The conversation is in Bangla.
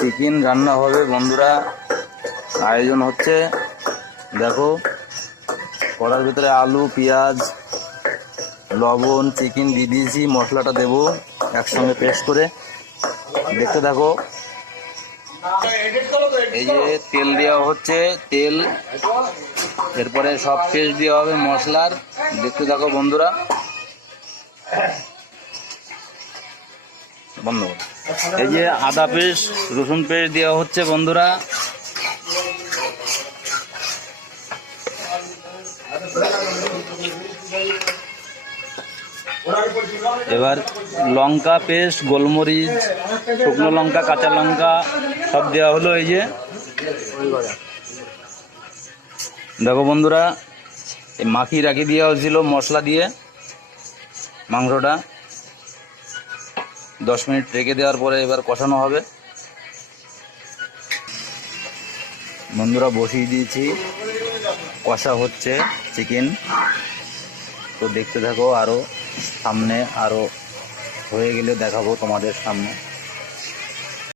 চিকেন রান্না হবে বন্ধুরা, আয়োজন হচ্ছে। দেখো কড়ার ভিতরে আলু, পেঁয়াজ, লবণ, চিকেন দিয়ে দিয়েছি। মশলাটা দেবো একসঙ্গে পেস্ট করে, দেখতে থাকো। এই যে তেল দেওয়া হচ্ছে, তেল, এরপরে সব পেস্ট দেওয়া হবে মশলার, দেখতে থাকো বন্ধুরা। বন্ধ। এই যে আদা পেস্ট, রসুন পেস্ট দেওয়া হচ্ছে বন্ধুরা। এবার লঙ্কা পেস্ট, গোলমরিচ, শুকনো লঙ্কা, কাঁচা লঙ্কা সব দেওয়া হলো। এই যে দেখো বন্ধুরা, মাখিয়ে রাখি দেওয়া হয়েছিল মশলা দিয়ে মাংসটা। 10 মিনিট রেখে দেওয়ার পরে এবার কষানো হবে বন্ধুরা। বসিয়ে দিয়েছি, কষা হচ্ছে চিকেন, তো দেখতে থাকো। আরও সামনে আরও হয়ে গেলে দেখাবো তোমাদের সামনে।